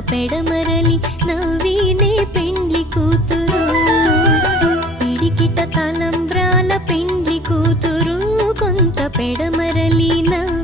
పెడమరలి నవ్వినే పెండ్లి కూతురు పిడికిట తలంబ్రాల పెండ్లి కూతురు కొంత పెడమరలి నవ్వి